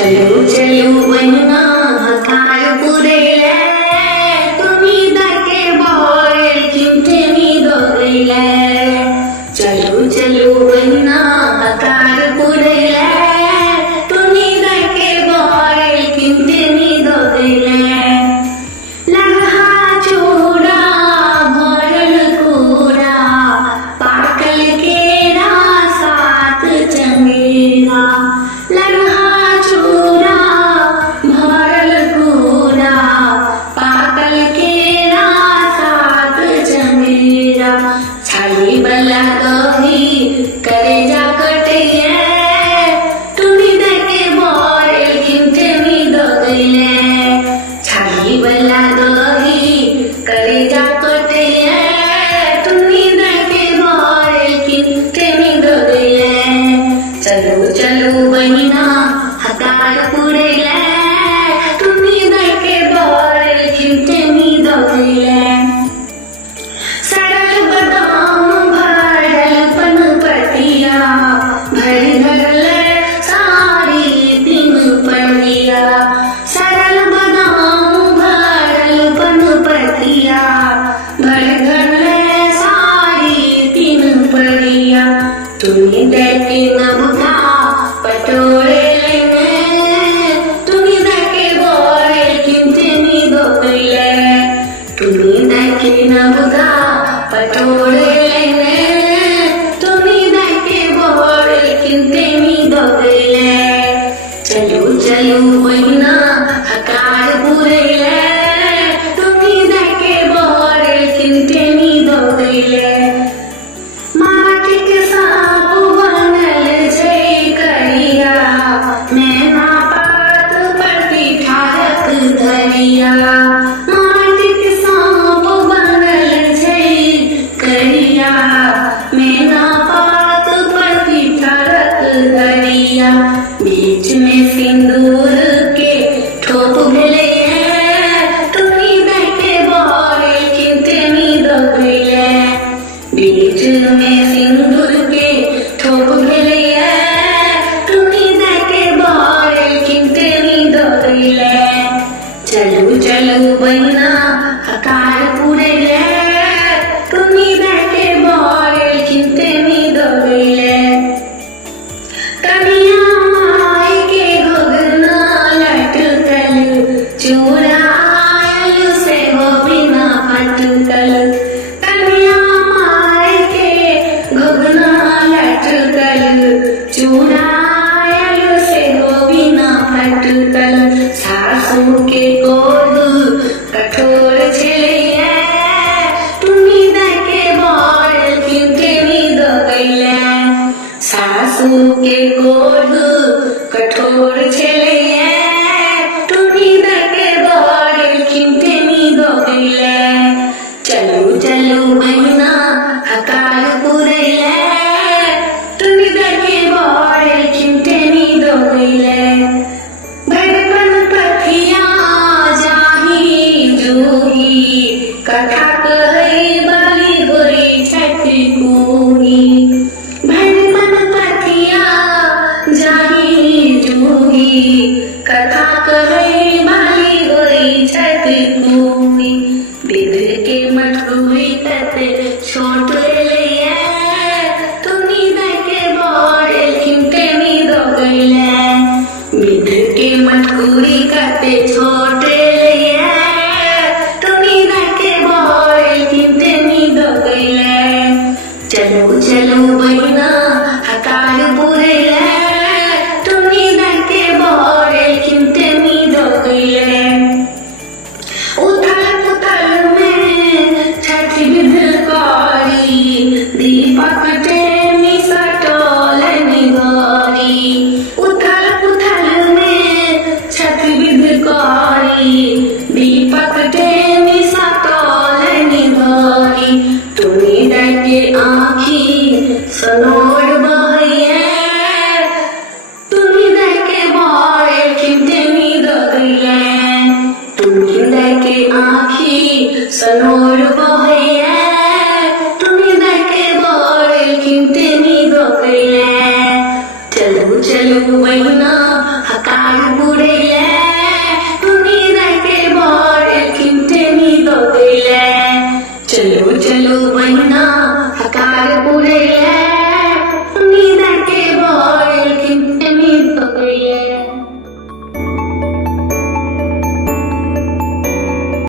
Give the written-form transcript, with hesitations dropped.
चलो चलो बहिना हकार पुरेले तुम्ही दके बोल किमते मी दोगले चलो चलो बहिना हकार पुरेले तुम्ही दके बोल किमते मी दोगले लगा चूड़ा भरल कोरा पाकल केरा सात चंगेरा लगा चूड़ा भरल कोरा पाकल केरा सात चंगेरा छाली बला गही करे जा कटिए तुम्ही दके बोल किमते मी दोगले छाली बला गही करे जा कटिए तुम्ही दके बोल किमते मी दोगले चलो चलो बहिना हकार पुरेले तुम्ही दके बोल किमते मी दोगले सरल बदाम भरल पनपतिया भर धरल सारी तीन पड़िया सरल बदाम भरल पनपतिया भर धरल सारी तीन पड़िया तुम्ही दके नबुधा पटोले लेंगे तुम्ही दके बोल किमते मी दोगले तुम्ही दके नबुधा पटोले लेंगे तुम्ही दके बोल किमते मी दोगले चलो चलो बहिना हकार पुरेले तुम्ही दके बोल किमते मी दोगले माटी के साप बनल छै करिया मैना पात परती ठाढ़क धरिया माटी के साप बनल छै करिया मैना पात परती ठाढ़क धरिया बीच में सिंदूर के ठोप भेले तुम्ही दके बोल किमते मी दोगले बीच में सिंदूर के ठोप भेले तुम्ही दके बोल किमते मी दोगले चलो चलो बहिना हकार पुरेले तुम्ही दके बोल किमते मी दोगले कनिया माय के घुघना लटकल चूड़ा आयल से हो बिना फटकल कनिया माय के घुघना लटकल चूड़ा आयल से हो बिना फटकल सासू के कोद कठोर छलिए तुम्ही दके बोल किमते मी दोगले सासू के कोद कठोर छलिए तुम्ही दके बोल किमते मी दोगले चलो चलो बहिना हकार पुरेले तुम्ही दके बोल किमते मी दोगले भड़कन पथिया जाही जूही कथा कही बली गोरी छठी पूरी भड़कन पथिया जाही जूही कथा कही बली गोरी छठी पूरी बिगड़ के मटकुरी कते छोट ले तुम्ही दके बोल किमते मी दोगले बिगड़ के मटकुरी कते छोटे ले तुम्ही दके बोल किमते मी दोगले चलो चलो बहिना हकार पुरेले तुम्ही दके बोल किमते मी दोगले उथल पुथल में छठ विध करी दीपक टेमी सटोल निगरी उथल पुथल में छठ विध करी दीपक टेमी सटोल निगरी तुम्ही दके आँखी सनोर बहिए तुम्ही दके बोल किमते मी दोगले तुम्ही दके आँखी सनोर बहिए तुम्ही दके बोल किमते मी दोगले चलो चलो बहिना हकार चलो चलो बहिना हकार पुरेले